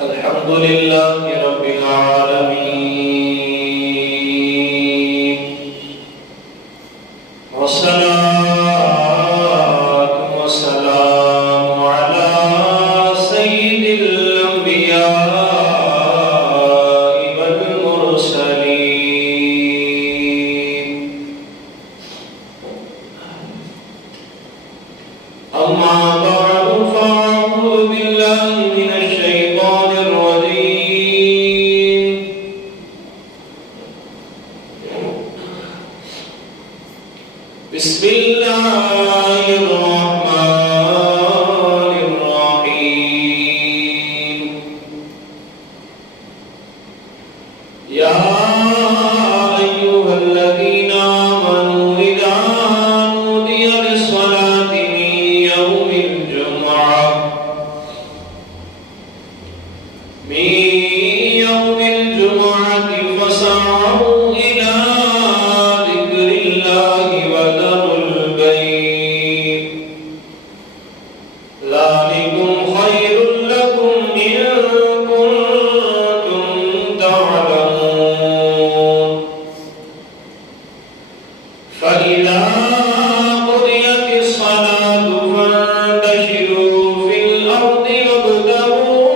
الحمد لله رب العالمين والصلاة والسلام على سيد الأنبياء والمرسلين أما بعد فأعوذ بالله من الشيطان الرجيم بسم الله الرحمن الرحيم يا أيها الذين آمنوا إذا نودي للصلاة من يوم الجمعة فاسعوا إلى ذكر الله وذروا البيع ذلكم خير لكم إن كنتم تعلمون فإذا قضيت الصلاة فانتشروا في الأرض وابتغوا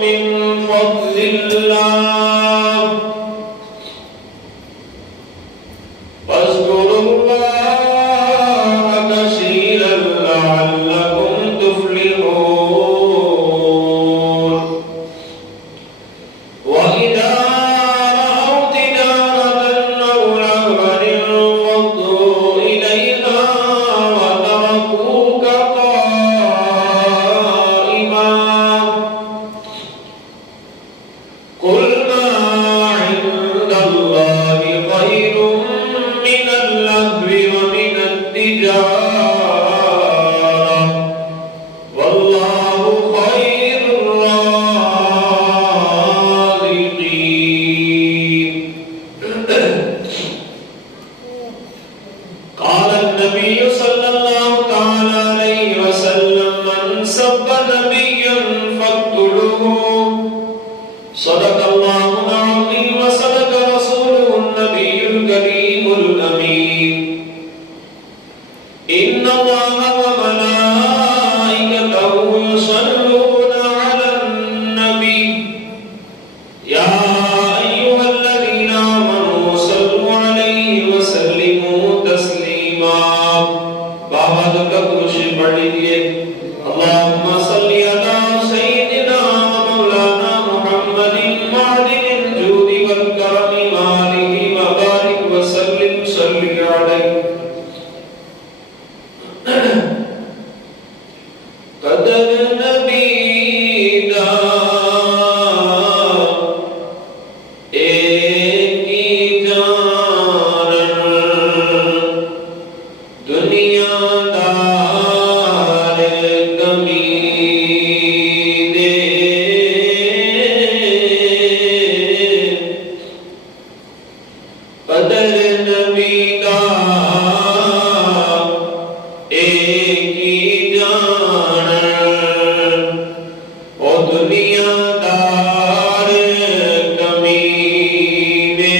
من فضل الله واذكروا الله كثيرا لعلكم تفلحون وإذا رأوا تجارة أو لهوا انفضوا إليها وتركوك قائما قل ما عند الله خير من اللهو ومن التجارة والله خير الرازقين قال النبي صلى الله تعالى عليه وسلم من سب نبيا فاقتلوه صدق الله العظيم وصدق رسوله النبي الكريم الأمين إن الله وملائكته يصلون على النبي يا أيها الذين آمنوا صلوا عليه وسلموا تسليما بعد كبرش پڑھیے اللهم صل على سيدنا مولانا محمد معدن الجود والكرم ماله وبارك وسلم صل عليه قدر نبی دا ایک ہی جان دنیا دار کمی دے قدر نبی دا ایک ہی جان او دنیا دار کمی دے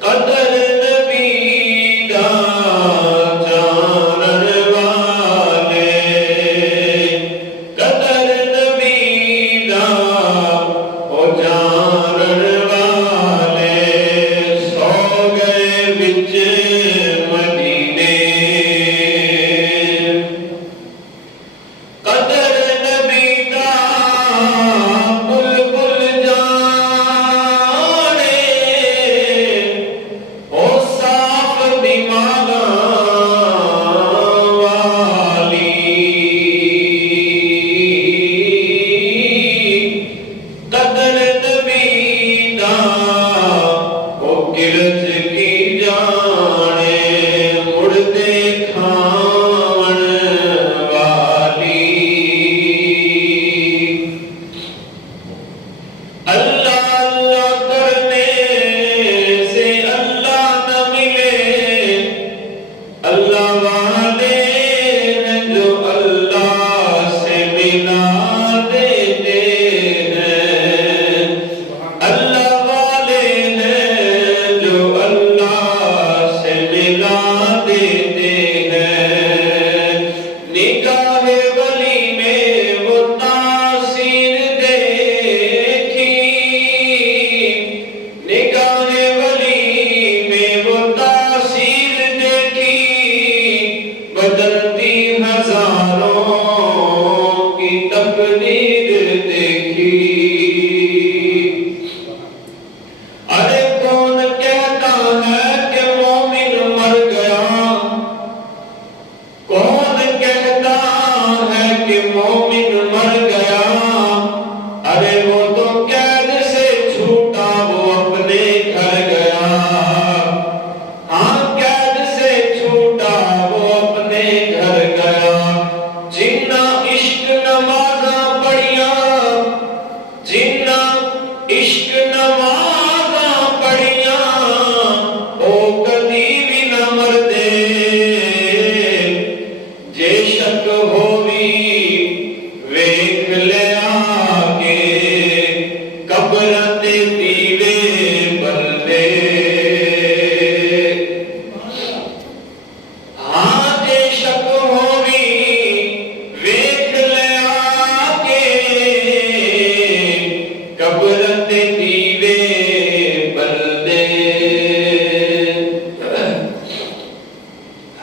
قدر نبی دا جانن والے قدر نبی دا او جانن والے سو گئے بچ مدینے قدر شک ہووی ویکھ لیا کے قبر تے دیوے بلدے ہاں جے شک ہووی ویکھ لیا کے قبر تے دیوے بلدے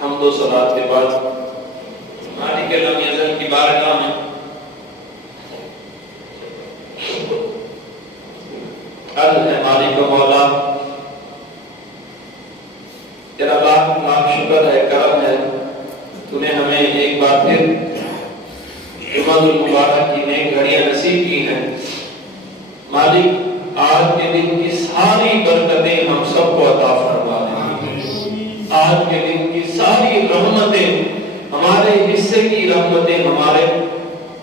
حمد و صلات کے بعد مالک لم یزل کی بارگاہ میں عرض ہے مالک و مولا تیرا لاکھ لاکھ شکر ہے کرم ہے تو نے ہمیں ایک بار پھر جمعۃ المبارک کی نیک گھڑیاں نصیب کی ہیں مالک آج کے دن کی ساری برکتیں ہم سب کو عطا فرما دیں آج کے دن کی ساری رحمتیں ہمارے حصے کی رحمتیں ہمارے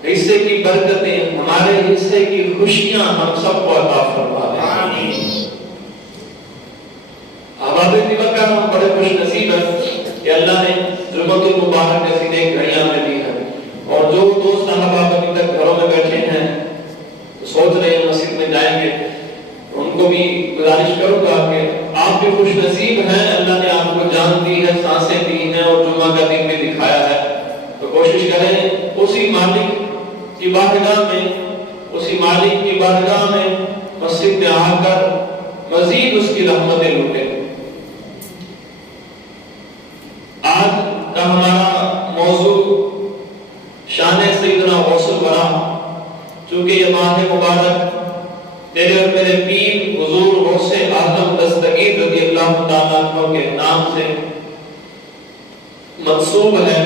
حصے کی برکتیں ہمارے حصے کی خوشیاں ہم سب کو عطا فرما دیں آباد دیوکر ہم بڑے خوش نصیب ہیں کہ اللہ نے جمعۃ المبارک جیسی نیک گھڑیاں میں دی ہیں اور جو دوست صحابہ ابھی تک گھروں میں بیٹھے ہیں سوچ رہے ہیں مسجد میں جائیں گے ان کو بھی گزارش کروں گا کہ آپ بھی خوش نصیب ہیں اللہ نے آپ کو جان دی ہے سانسیں دی ہیں اور جمعہ کا دن بھی دکھایا ہے تو کوشش کریں اسی مالک کی بارگاہ میں مسجد میں آ کر مزید اس کی رحمتیں لوٹیں آج کا ہمارا موضوع شان سیدنا غوث الورا چونکہ یہ ماہ مبارک تیرے اور میرے پیر حضور غوث اعظم دستگیر رضی اللہ تعالیٰ عنہ کے نام سے منسوب ہے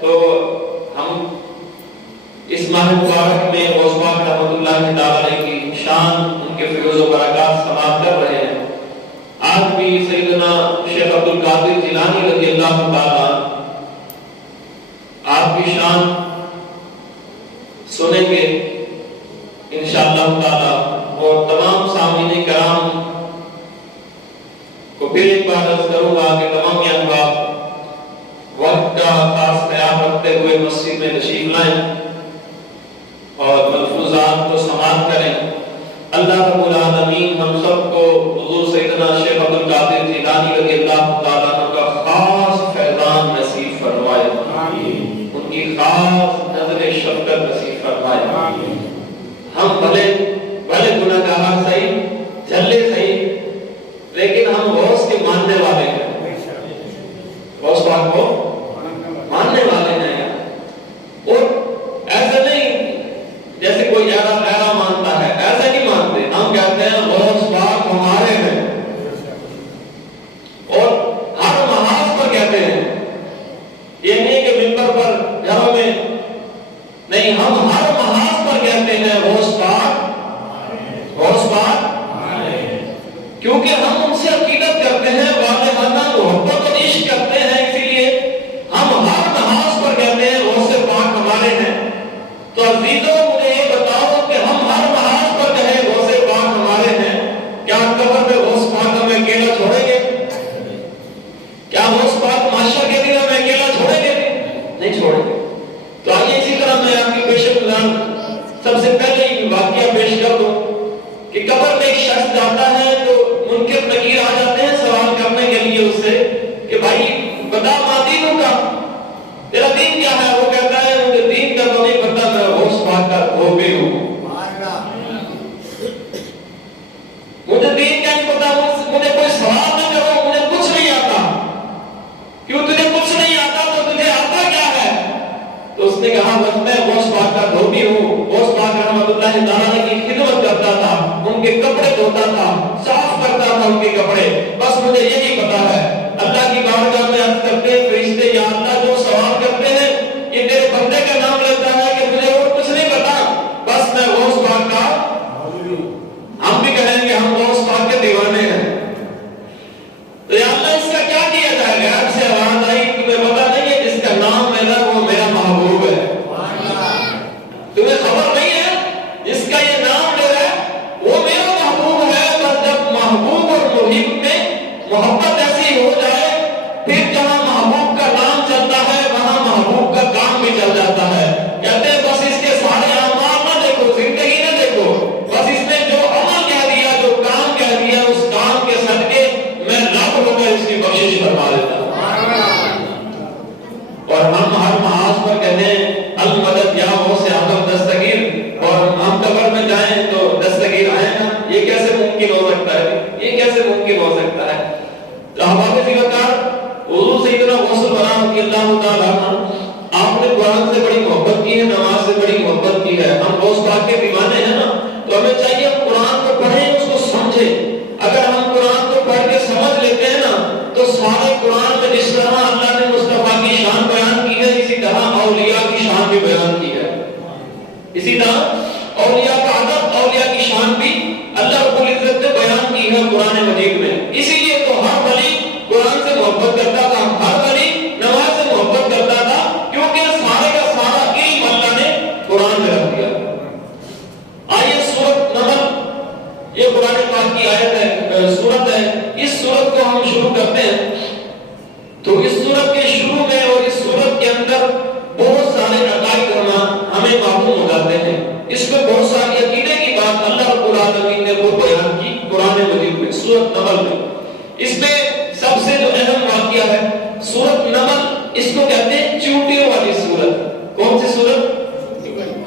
تو ہم اس ماہ مبارک میں غوث پاک رحمۃ اللہ تعالیٰ کی شان ان کے فیض و برکات سماعت کر رہے ہیں آج بھی سیدنا شیخ عبد القادر جیلانی رضی اللہ تعالیٰ آپ کی شان سنیں گے انشاءاللہ تعالی اور تمام سامعین کرام کو پھر ایک بار عرض کروں گا کہ تمام احباب وقت کا خاص خیال رکھتے ہوئے مسجد میں تشریف لائیں اور ملفوظات کو سماعت کریں اللہ رب العالمین ہم سب کو حضور سیدنا شیخ عبد القادر جیلانی رضی اللہ تعالیٰ عنہ کا خاص فیضان نصیب فرمائے ان کی خاص نظر شفقت نصیب فرمائے ہم بھلے گناہگار صحیح جھلے صحیح لیکن ہم غوث کے ماننے والے ہیں غوث پاک کو ماننے والے ہیں اور ایسا نہیں جیسے کوئی ایرا مانتا ہے ایسا نہیں مانتے ہم کہتے ہیں غوث پاک ہمارے ہیں اور ہر محاذ پر کہتے ہیں یہ نہیں کہ منبر پر گھروں میں نہیں ہم ہر محاذ پر کہتے ہیں غوث پاک کیونکہ ہم ان سے عقیدت کرتے ہیں والہانہ محبت اور عشق کرتے ہیں اسی لیے ہم ہر محاذ پر کہتے ہیں غوث پاک ہمارے ہیں تو عزیزوں مجھے یہ بتاؤ کہ ہم ہر محاذ پر کہیں غوث پاک ہمارے ہیں کیا قبر میں غوث پاک ہمیں اکیلا چھوڑیں گے کیا غوث پاک معاشر کے دن ہمیں اکیلا چھوڑیں گے نہیں چھوڑیں گے تو آئیے اسی طرح میں آپ کی پیش گزار سب سے پہلے واقعہ پیش کر دوں کہ قبر میں ایک شخص جاتا ہے تو منکر نکیر آ جاتے ہیں سوال کرنے کے لیے اس سے کہ بھائی بتا ما دینوں کا تیرا دین کیا ہے وہ کہتا ہے مجھے دین کا تو نہیں پتا میں غوث پاک کا دھوبی ہوں مجھے دین کا نہیں پتا مجھے کوئی سوال نہ کرو مجھے کچھ نہیں آتا کیوں تجھے کچھ نہیں آتا تو تجھے آتا کیا ہے تو اس نے کہا بس میں غوث پاک کا دھوبی ہوں غوث پاک رحمۃ اللہ تعالیٰ کی خدمت کرتا تھا ان کے کپڑے دھوتا تھا صاف کرتا تھا ان کے کپڑے بس مجھے یہی پتا ہے اللہ کی بارگاہ میں عرض کرتے ہیں فرشتے یا اللہ جو سوال کرتے ہیں یہ تیرے بندے کا نام لیتا ہے کہ مجھے اور کچھ نہیں پتا بس میں غوث پاک کا ہم بھی کہیں گے ہم غوث پاک کے دیوانے ہیں تو یا اللہ اس کا کیا کیا جائے گا آپ سے آواز آئی تمہیں پتا نہیں ہے جس کا نام لینا وہ میرا محبوب ہے تمہیں خبر نہیں ہے جس کا یہ نام لے رہا ہے وہ میرا محبوب ہے بس جب محبوب اور محب میں محبت ایسی ہو جائے پھر جہاں محبوب کا نام چلتا بیان کی ہے. اسی طرح اولیاء کا عدد، اولیاء کی شان بھی اللہ رب العزت نے بیان کی ہے قرآن مجید میں. اسی لیے تو ہر ولی قرآن سے محبت کرتا تھا، ہر ولی نماز سے محبت کرتا تھا، کیونکہ سارے کا سارا علم اللہ نے قرآن میں رکھ دیا. آئیے سورۃ نمل، یہ قرآن پاک کی آیت ہے، سورت ہے. اس سورت کو ہم شروع کرتے ہیں تو اس سورت کے شروع میں اور اس سورت کے اندر بہت سارے عقائد ہمیں معلوم ہو جاتے ہیں. اس میں بہت ساری عقیدے کی بات اللہ رب العالمین نے وہ بیان کی قرآن مجید میں سورۃ نمل میں. اس میں سب سے جو اہم واقعہ ہے سورۃ نمل، اس کو کہتے ہیں چونٹیوں والی سورت. کون سی سورت؟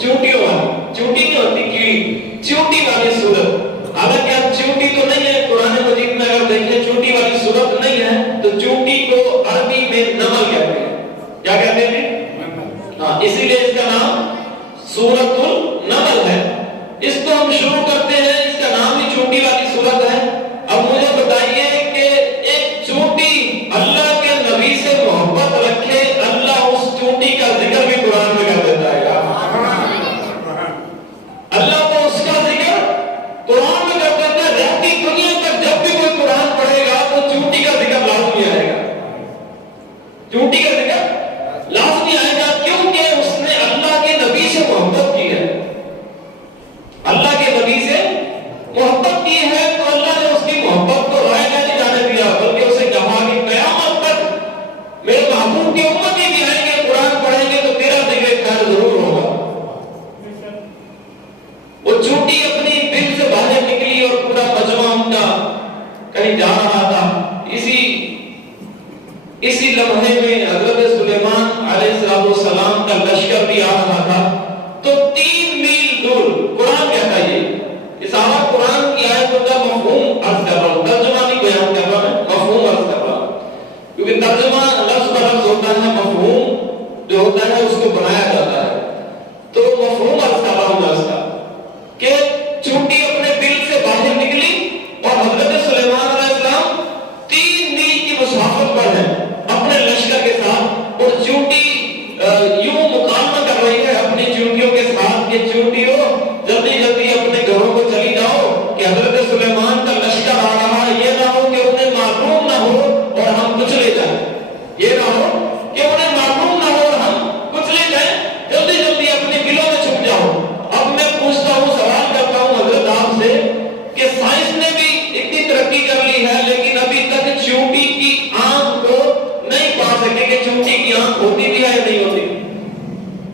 چونٹیوں والی. چونٹی نہیں ہوتی کیڑی، چونٹی والی سورت. حالانکہ اب چونٹی تو نہیں ہے قرآن مجید میں، اگر دیکھیں چونٹی والی سورت نہیں ہے تو چونٹی کو عربی میں نمل کہتے ہیں. کیا کہتے ہیں؟ ہاں، اسی لیے اس کا نام سورۃ النمل ہے. اس کو ہم شروع کرتے ہیں، اس کا نام ہی چونٹی والی سورت ہے. اب مجھے بتائیے کہ ایک چونٹی اللہ کے نبی سے محبت رکھے، اللہ اس چونٹی کا ذکر بھی قرآن میں کر دیتا ہے. اللہ تو اس کا ذکر قرآن میں کر دیتا ہے. رہتی دنیا تک جب بھی کوئی قرآن پڑھے گا تو چونٹی کا ذکر لازمی آئے گا. چونٹی کا ذکر لازمی آئے گا، کیونکہ اس نے اللہ کے نبی سے محبت کی ہے. اللہ کے نبی سے محبت کی ہے تو اللہ نے اس کی محبت کو رائے نہیں جانے دیا، بلکہ اسے کہا کہ قیامت تک میرے محبوب کی امتی بھی آئیں گے، قرآن پڑھیں گے تو تیرا ذکر خیر ضرور ہوگا. وہ چونٹی اپنی دل سے باہر نکلی اور پورا مجمع ان کا کہیں جا رہا تھا. اسی لمحے میں حضرت سلیمان علیہ السلام کا لشکر بھی آ رہا تھا. تو 3 میل دور قرآن کہتا ہے، یہ سارا قرآن کی آیتوں کا مفہوم عرض کر رہا ہوں، ترجمہ نہیں بیان کر رہا میں، مفہوم عرض کر رہا ہوں. کیونکہ ترجمہ لفظ پر لفظ ہوتا ہے، مفہوم جو ہوتا ہے اس کو بنایا جاتا ہے. تو مفہوم عرض کر رہا ہوں اس کا کہ چونٹی اپنے دل سے باہر نکلی اور حضرت سلیمان علیہ السلام 3 میل کی مسافت پر ہیں اپنے لشکر کے ساتھ، اور چونٹی یوں مکالمہ کر رہی ہے اپنی چونٹیوں کے ساتھ کہ چونٹیوں جلدی جلدی اپنے گھروں کو چلی جاؤ کہ حضرت سلیمان کا لشکر آ رہا ہے. یہ نہ ہو کہ انہیں معلوم نہ ہو اور ہم کچلے جائیں. یہ نہ ہو کہ انہیں معلوم نہ ہو اور ہم کچلے جائیں. جلدی جلدی اپنے بلوں میں چھپ جاؤ. اب میں پوچھتا ہوں، سوال کرتا ہوں حضرت آپ سے کہ سائنس نے بھی اتنی ترقی کر لی ہے لیکن ابھی تک چونٹی کی آنکھ کو نہیں پا سکے کہ چونٹی کی آنکھ ہوتی بھی ہے یا نہیں ہوتی.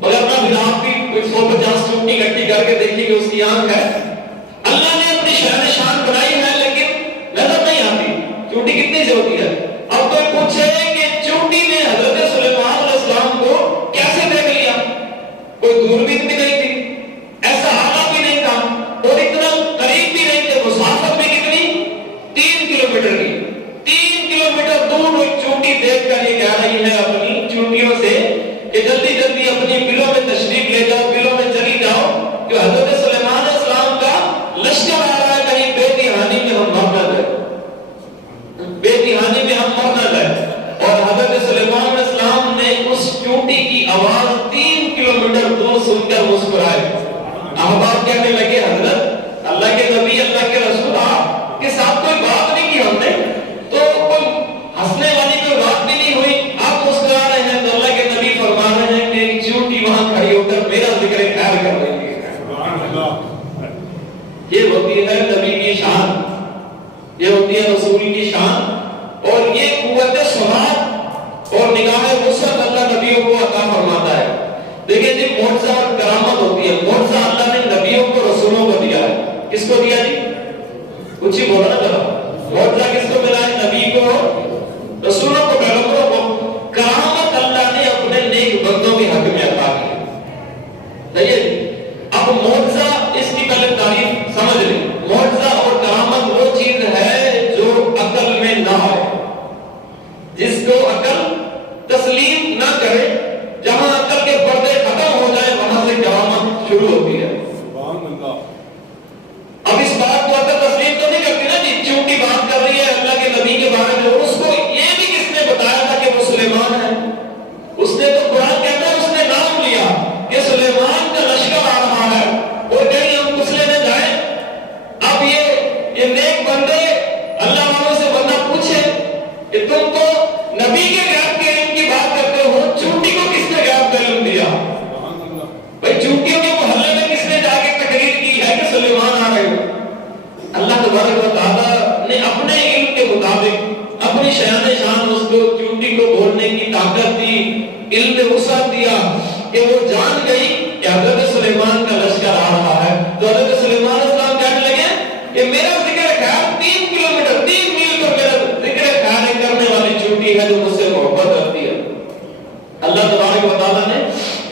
اگر نہ بھی آپ بھی 150 چونٹی اکٹھی کر کے دیکھیں کہ اس کی آنکھ ہے. اللہ نے اپنی شان بنائی ہے لیکن نظر نہیں آتی. چونٹی کتنی سے ہوتی ہے؟ اب کوئی پوچھے کہ چونٹی نے حضرت سلیمان علیہ السلام کو کیسے دیکھ لیا؟ کوئی دوربین بھی نہیں تھی، ایسا آلہ بھی نہیں تھا، اور اتنا قریب بھی نہیں تھے. مسافت بھی کتنی؟ 3 کلومیٹر کی. 3 کلومیٹر دور ایک چونٹی دیکھ کر یہ کہہ رہی ہے اپنی چونٹیوں سے کہ جلدی جلدی اپنی بلوں میں تشریف لے جاؤ، بلوں میں چلی جاؤ کہ حضرت سلیمان علیہ السلام کا لشکر آ رہا ہے، کہیں بے دہانی میں ہم مر نہ جائیں، بے دہانی میں ہم مر نہ جائیں. اور حضرت سلیمان علیہ السلام نے اس چونٹی کی آواز 3 کلومیٹر دور سن کر مسکرائے. احباب کہنے لگے حضرت اللہ کے نبی، اللہ کے رسول، آپ کے ساتھ کوئی بات نہیں کی ہم نے، تو کوئی ہنسنے والی کوئی بات بھی نہیں ہوئی، آپ مسکرا رہے ہیں. تو اللہ کے نبی فرما رہے ہیں کہ چونٹی وہاں کھڑی ہو کر میرا ذکر خیر کر رہی ہے. یہ ہوتی ہے نبی کی شان، یہ ہوتی ہے رسول کی شان، اور یہ قوت سماعت اور نگاہ وسعت اللہ نبیوں کو عطا فرماتا ہے. دیکھیں جی، معجزہ اور کرامت ہوتی ہے. معجزہ اللہ نے نبیوں کو رسولوں کو دیا ہے. کس کو دیا جی؟ کچھ ہی بولا نا ذرا. معجزہ کس کو ملا ہے؟ نبی کو، رسولوں کو، پیغمبروں کو. کرامت اللہ نے اپنے نیک بندوں کے حق میں عطا کی. دیکھیے اب معجزہ، اس کی پہلے تعریف سمجھ لیں. معجزہ اور کرامت وہ چیز ہے جو عقل میں نہ آئے، جس کو عقل تسلیم نہ کرے. جہاں عقل کے پردے ختم ہو جائے وہاں سے کرامت شروع ہوتی ہے. اب اس بات کو عقل تسلیم تو نہیں کرتی نا جی. چونکہ بات کر رہی ہے اللہ کے نبی کے بارے میں، اس کو یہ بھی کس نے بتایا تھا کہ وہ سلیمان ہے؟ اس نے تو قرآن کہتا ہے اس نے نام لیا کہ جان گئی کہ حضرت سلیمان کا لشکر آ رہا ہے، تو حضرت سلیمان علیہ السلام کہنے لگے کہ میرا ذکر خیر 3 کلومیٹر 3 میل پر میرا ذکر خیر کرنے والی چوٹی ہے جو مجھ سے محبت رکھتی ہے۔ اللہ تبارک و تعالیٰ نے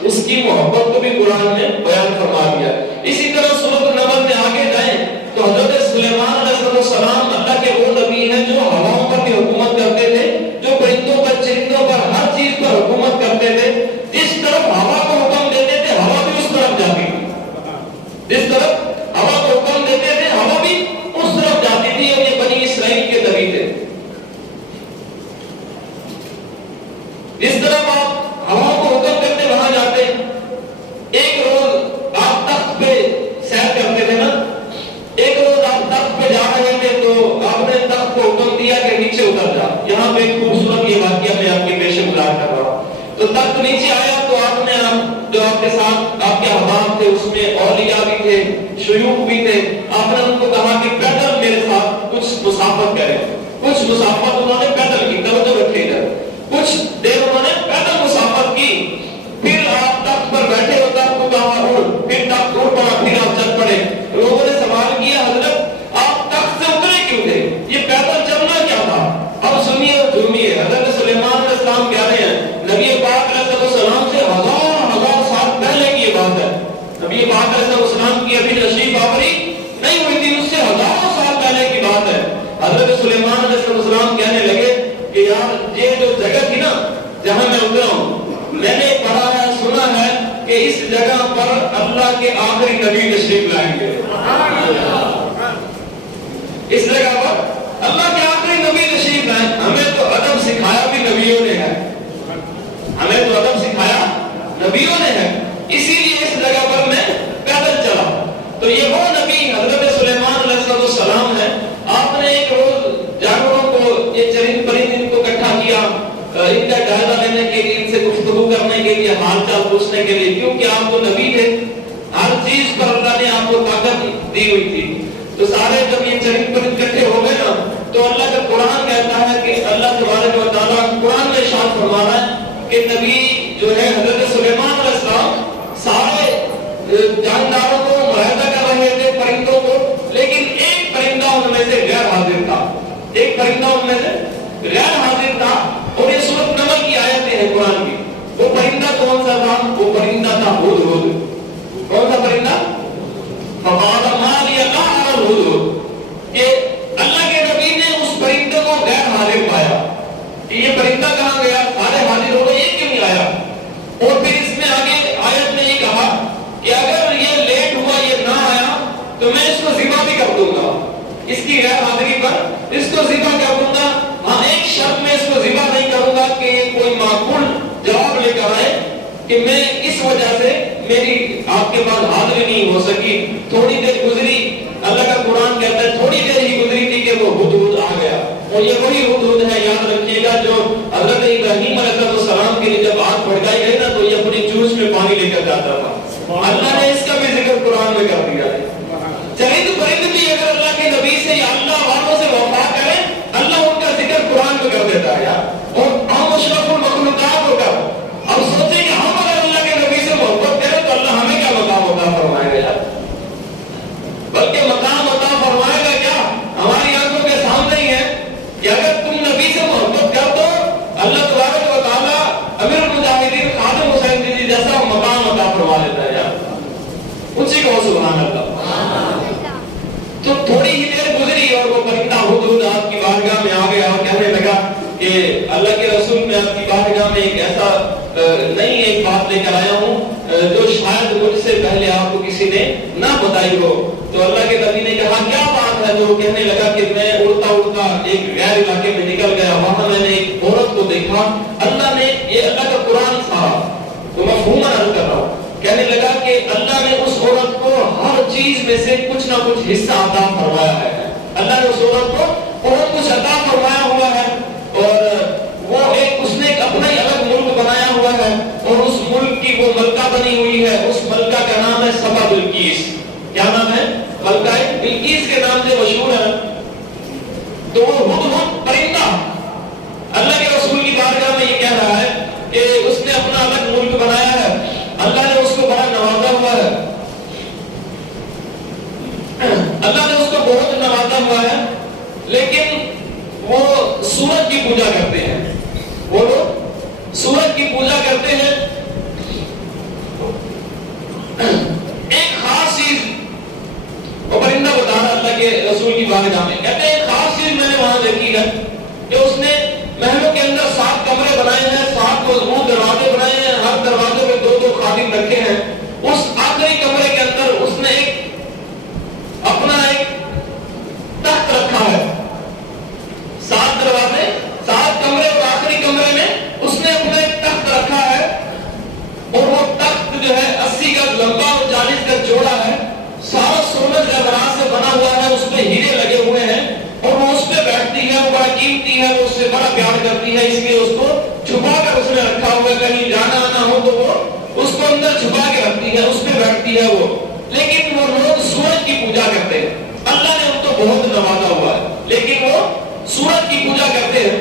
اس کی محبت کو بھی قرآن میں بیان فرما دیا۔ اسی طرح سورۃ النمل میں آگے جائیں تو حضرت سلیمان علیہ السلام اللہ کے وہ نبی ہیں جو ہواؤں پر بھی حکومت کرتے تھے، جو پرندوں پر چرندوں پر ہر چیز پر حکومت کرتے تھے۔ جس طرف ہوا کو حکم دیتے تھے ہوا بھی اس طرف جاتی تھی، جس طرف ہوا کو حکم دیتے تھے ہوا بھی اس طرف جاتی تھی، اور یہ بنی اسرائیل کے نبی تھے۔ جس طرف آپ ہوا کو حکم کرتے وہاں جاتے۔ ایک روز آپ تخت پہ سیر کرتے تھے نا، ایک روز آپ تخت پہ جا رہے تھے تو آپ نے تخت کو حکم دیا کہ نیچے اتر جا۔ یہاں پہ ایک خوبصورت یہ واقعہ میں آپ کے پیش گزار کر رہا ہوں۔ تو تخت نیچے آیا تو آپ نے جو آپ کے ساتھ آپ کے احباب تھے اس میں اولیاء بھی تھے، شیوخ بھی تھے، آپ نے ان کو کہا کہ پیدل میرے ساتھ کچھ مسافت کریں۔ کچھ مسافت انہوں نے پیدل کی، توجہ رکھے ادھر، کچھ دیر انہوں نے پیدل مسافت کی۔ پھر آپ تخت پر بیٹھے ہو، تخت کو کہا اڑ، پھر تخت اڑ پڑا، پھر آپ چل پڑے۔ لوگوں نے سوال کیا حضرت آپ تخت سے اترے کیوں تھے؟ یہ پیدل چلنا کیا تھا؟ اب سنیے اور جھومیے، حضرت سلیمان علیہ السلام کہہ رہے ہیں نبی پاک علیہ السلام سے ہزار سال پہلے کی یہ بات ہے۔ نبی پاک علیہ السلام کی ابھی تشریف آوری نہیں ہوئی تھی، اس سے ہزاروں سال پہلے کی بات ہے۔ حضرت سلیمان علیہ السلام کہنے لگے کہ یار یہ جو جگہ تھی نا جہاں میں اترا ہوں، میں نے پڑھا ہے سنا ہے کہ اس جگہ پر اللہ کے آخری نبی تشریف لائیں گے۔ اس جگہ پر اللہ کے آخری نبی تشریف لائیں۔ ہمیں تو ادب سکھایا بھی نبیوں نے ہے، ہمیں تو ادب سکھایا نبیوں نے ہے، اسی لیے اس جگہ پر میں پیدل چلا۔ تو یہ وہ نبی حضرت سلیمان علیہ السلام ہے۔ آپ نے ایک روز جانوروں کو، یہ چرند پرند ان کو اکٹھا کیا، ان کا جائزہ لینے کے لیے، ان سے گفتگو کرنے کے لیے، حال چال پوچھنے کے لیے، کیونکہ آپ کو نبی تھے، ہر چیز پر اللہ نے آپ کو طاقت دی ہوئی تھی۔ تو سارے جب یہ چرند پرند اکٹھے ہو گئے نا تو اللہ کا قرآن کہتا ہے کہ اللہ تبارک و تعالیٰ قرآن میں ارشاد فرما رہا ہے کہ نبی جو ہے حضرت سلیمان علیہ السلام سارے جانداروں کو معاہدہ کر رہے تھے، پرندوں کو، لیکن ایک پرندہ ان میں سے غیر حاضر تھا، ایک پرندہ ان میں سے غیر حاضر تھا۔ اور یہ سورۃ نمل کی آیتیں ہیں قرآن کی۔ وہ پرندہ کون سا تھا؟ وہ پرندہ تھا ہدہد۔ کون سا پرندہ؟ فقال ما لی لا ارى الهدهد، کہ اللہ کے نبی نے اس پرندے کو غیر حاضر پایا کہ یہ پرندہ کہاں گیا، سارے حاضر ہو گئے، یہ کیوں نہیں آیا؟ اور پھر اس میں آگے آیت نے یہ کہا کہ اگر یہ لیٹ ہوا، یہ نہ آیا تو میں اس کو ذبح بھی کر دوں گا، اس کی غیر حاضری پر اس کو ذبح کر دوں گا۔ ہاں ایک شرط میں اس کو ذبح نہیں کروں گا کہ کوئی معقول جواب لے کر آئے کہ میں اس وجہ سے میری آپ کے پاس حاضری نہیں ہو سکی، تھوڑی دیر گزری۔ اللہ کا قرآن کہتا ہے تھوڑی دیر ہی گزری تھی کہ وہ ہدہد آ گیا، اور یہ وہی ہدہد ہے، یاد رکھیے گا، جو حضرت ابراہیم علیہ السلام کے لیے جب آگ بھڑکائی گئی نا تو یہ اپنی جوش میں پانی لے کر جاتا تھا۔ اللہ نے اس کا بھی ذکر قرآن میں کر دیا ہے۔ چرند پرند بھی اگر اللہ کے نبی سے یا اللہ والوں سے وفا کریں، اللہ ان کا ذکر قرآن میں کر دیتا ہے یار۔ اور ہم اشرف المخلوقات ہو کر اب سوچیں کہ ہم اگر اللہ کے نبی سے محبت کریں تو اللہ ہمیں کیا مقام عطا فرمائے گا یار، بلکہ مقام عطا فرمائے گا کیا ہماری آنکھوں کے سامنے ہی ہے کہ اگر تم نبی سے محبت کر دو، اللہ تبارک و تعالیٰ امیر المجاہدین خادم حسین جی جیسا مقام عطا فرما لیتا ہے یار، اسی کو سبحان اللہ۔ تو تھوڑی ہی دیر گزری اور وہ پرندہ ہدہد آپ کی بارگاہ میں آ گیا اور کہنے لگا کہ اللہ کے رسول میں آپ کی بارگاہ میں ایک ایسا نئی ایک بات لے کر آیا ہوں جو شاید مجھ سے پہلے آپ کو کسی نے نہ بتائی ہو۔ تو اللہ کے نبی نے کہا کیا بات ہے؟ تو کہنے لگا کہ میں اڑتا اڑتا ایک غیر علاقے میں نکل گیا، وہاں میں نے ایک عورت کو دیکھا، اللہ نے، یہ اللہ کا قرآن سارا تو مفہوماً عرض کر رہا ہوں، کہنے لگا کہ اللہ نے اس عورت کو ہر چیز میں سے کچھ نہ کچھ حصہ عطا فرمایا ہے، اللہ نے اس عورت کو بہت کچھ عطا فرمایا ہوا ہے، اور وہ ایک اس نے ایک اپنا ہی الگ ملک بنایا ہوا ہے، اور اس ملک کی وہ ملکہ بنی ہوئی ہے، اس ملکہ کا نام ہے سبا بلقیس۔ کیا نام ہے؟ ملکہ بلقیس کے نام سے مشہور ہے۔ تو وہ ہدہد پرندہ اللہ کے رسول کی بارگاہ میں یہ کہہ رہا ہے کہ اس نے اپنا الگ ملک بنایا ہے، اللہ نے اس کی بارگاہ میں. کہتے ہیں خاص چیز میں نے وہاں دیکھی ہے کہ اس نے محلوں کے اندر 7 کمرے بنائے ہیں, 7 مضبوط دروازے بنائے ہیں, ہر دروازے پہ 2 خادم رکھے ہیں. اس آخری کمرے کے اندر اس نے اپنا ایک تخت رکھا ہے. 7 دروازے, 7 کمرے, اور آخری کمرے میں اس نے اپنا ایک تخت رکھا ہے, اور وہ تخت جو ہے 80 گز لمبا اور 40 گز چوڑا ہے. سارا سونے زیورات سے بنا ہوا ہے, اس پہ ہیرے لگے ہوئے ہیں, اور وہ اس پہ بیٹھتی ہے, وہ بڑا قیمتی ہے, وہ اس سے بڑا پیار کرتی ہے, اس لیے اس کو چھپا کر اس نے رکھا ہوا ہے. کہیں جانا آنا ہو تو وہ اس کو اندر چھپا کے رکھتی ہے, اس پہ بیٹھتی ہے وہ. لیکن وہ لوگ سورج کی پوجا کرتے ہیں. اللہ نے ان کو بہت نوازا ہوا ہے, لیکن وہ سورج کی پوجا کرتے ہیں.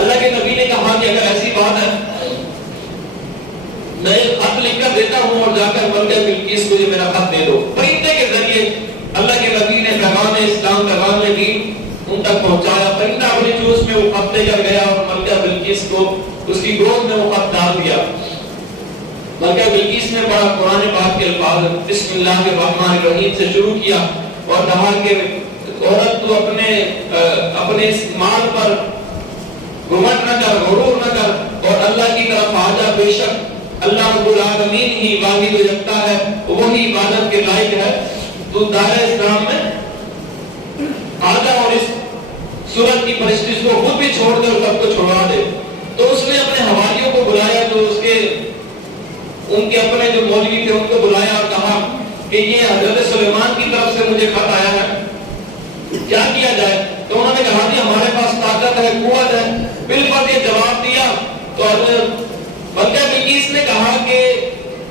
اللہ کے نبی نے کہا کہ اگر ایسی بات ہے میں خط لکھ کر دیتا ہوں اور جا کر ملکہ بلقیس کو یہ میرا خط دے دو. پرندے کے ذریعے اللہ کے نبی نے پیغام اسلام, پیغام دین ان تک پہنچایا. پرندہ اپنی چونچ میں وہ خط لے کر گیا اور ملکہ بلقیس کو اس کی گود میں وہ خط ڈال دیا. ملکہ بلقیس نے پڑھا قرآن پاک کے الفاظ, بسم اللہ الرحمن الرحیم سے شروع کیا, اور کہا کہ عورت تو اپنے اس مال پر گھمنڈ نہ کر, غرور نہ کر, اور اللہ کی طرف آ جا. بے شک اللہ رب العالمین ہی واحد و یکتا ہے, وہی عبادت کے لائق ہے. تو دائرہ اسلام میں آ جا اور اس سورج کی پرستش کو خود بھی چھوڑ دے اور سب کو چھوڑا دے. تو اس نے اپنے حواریوں کو بلایا, جو اس کے ان کے اپنے جو مولوی تھے ان کو بلایا اور کہا کہ یہ حضرت سلیمان کی طرف سے مجھے خط آیا ہے, کیا کیا جائے؟ تو انہوں نے کہا کہ ہمارے پاس طاقت ہے, قوت ہے. بالفعل یہ جواب دیا. تو ملکہ بلقیس نے کہا کہ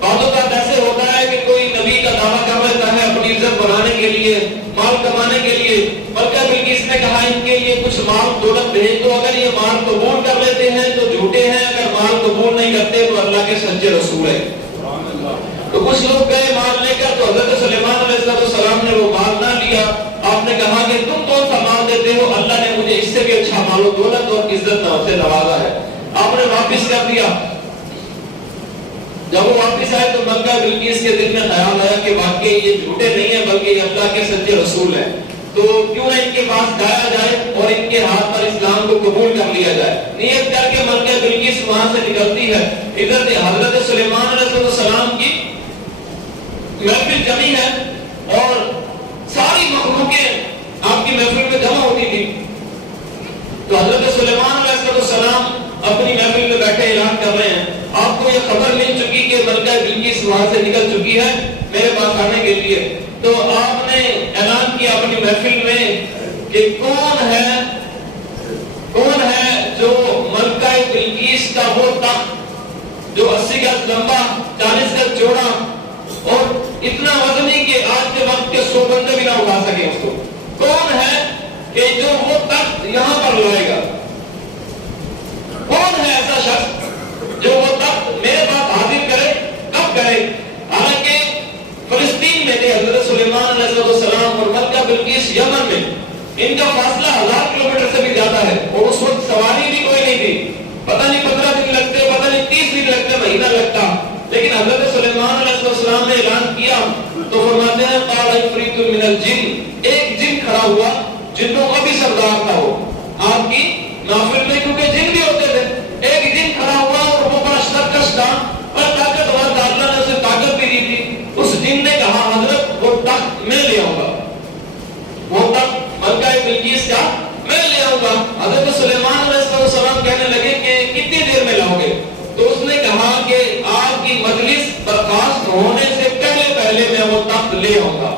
بعض اوقات ایسے ہوتا ہے کہ کوئی نبی کا دعویٰ کر لیتا ہے اپنی عزت بنانے کے لیے, مال کمانے کے لیے. ملکہ بلقیس نے کہا ان کے لیے کچھ مال دولت بھیج دو. اگر یہ مال قبول کر لیتے ہیں تو جھوٹے ہیں, اگر مال قبول نہیں کرتے تو اللہ کے سچے رسول ہیں. تو کچھ لوگ گئے مال لے کر, تو حضرت سلیمان علیہ السلام نے وہ مال نہ لیا. آپ نے کہا کہ تم کون سا مال دیتے ہو, اللہ نے مجھے اس سے بھی اچھا مال و دولت اور عزت سے نوازا ہے. آپ نے واپس کر دیا. جب وہ واپس آئے تو ملکہ بلقیس کے دل میں خیال آیا کہ واقعی یہ جھوٹے نہیں ہیں بلکہ یہ اللہ کے سچے رسول ہیں. تو کیوں نہ ان کے پاس جایا جائے اور ان کے ہاتھ پر اسلام کو قبول کر لیا جائے. نیت کر کے ملکہ بلقیس وہاں سے نکلتی ہے. ادھر حضرت سلیمان علیہ السلام کی محفل جمی ہے اور ساری مخلوقیں آپ کی محفل میں جمع ہوتی تھی. تو حضرت سلیمان علیہ السلام اپنی محفل میں بیٹھے اعلان کر رہے ہیں, آپ کو یہ خبر مل چکی کہ ملکہ بلقیس وہاں سے نکل چکی ہے میرے پاس آنے کے لیے. تو آپ نے اعلان کیا اپنی محفل میں کہ کون ہے جو ملکہ بلقیس کا وہ تخت جو 80 گز لمبا 40 گز چوڑا اور اتنا وزنی کہ آج کے وقت کے 100 بندے بھی نہ اٹھا سکے اس کو, کون ہے کہ جو وہ تخت یہاں پر لائے گا؟ کون ہے ایسا شخص جو وہ تخت میرے پاس حاضر کرے؟ کب کرے؟ حالانکہ فلسطین میں تھے حضرت سلیمان علیہ السلام اور ملکہ بلقیس یمن میں, ان کا فاصلہ 1000 کلومیٹر سے بھی زیادہ ہے, اور اس وقت سواری بھی کوئی نہیں تھی. پتہ نہیں 15 دن لگتے, پتہ نہیں 30 دن لگتے, مہینہ لگتا. لیکن حضرت سلیمان علیہ السلام نے اعلان کیا تو فرماتے ہیں قال عفریت من الجن, ایک جن کھڑا ہوا, جنوں کا بھی سردار تھا وہ آپ کی محفل میں, کیونکہ جن بھی ہوتے تھے. ایک جن کھڑا ہوا اور وہ بڑا سرکش تھا اور طاقتور تھا, اللہ نے اسے طاقت بھی دی تھی. اس جن نے کہا حضرت وہ تخت میں لے آؤں گا, وہ تخت ملکہ بلقیس کا میں لے آؤں گا. حضرت سلیمان علیہ السلام کہنے لگے کہ کتنی دیر میں لاؤ گے؟ تو اس نے کہا کہ آپ کی مجلس برخاست ہونے سے پہلے میں وہ تخت لے آؤں گا,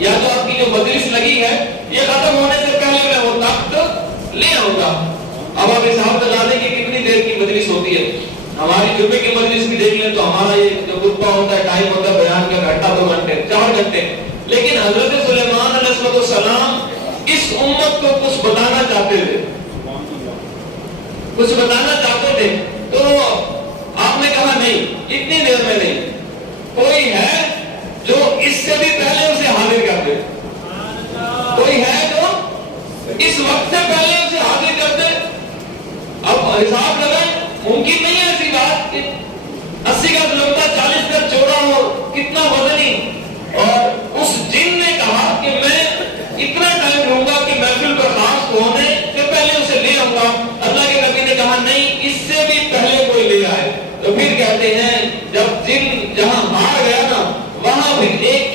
یا تو آپ کی جو مجلس لگی ہے یہ ختم ہونے سے پہلے میں وہ تخت لے آؤں گا. اب آپ حساب لگا دیں کہ کتنی دیر کی مجلس ہوتی ہے. ہماری جمعے کی مجلس بھی دیکھ لیں تو ہمارا یہ جو خطبہ ہوتا ہے ٹائم ہوتا ہے بیان کا گھنٹہ 2 گھنٹے 4 گھنٹے. لیکن حضرت سلیمان علیہ السلام اس امت کو کچھ بتانا چاہتے تھے, کچھ بتانا چاہتے تھے. تو آپ نے کہا نہیں, اتنی دیر میں نہیں, کوئی ہے جو اس سے بھی پہلے اسے حاضر کر دے, کوئی ہے جو اس وقت سے پہلے اسے حاضر کر دے. اب حساب لگائیں, ممکن نہیں ہے ایسی بات کہ 80 گز لمبا 40 گز چوڑا ہو, کتنا وزنی. اور اس جن نے کہا کہ میں اتنا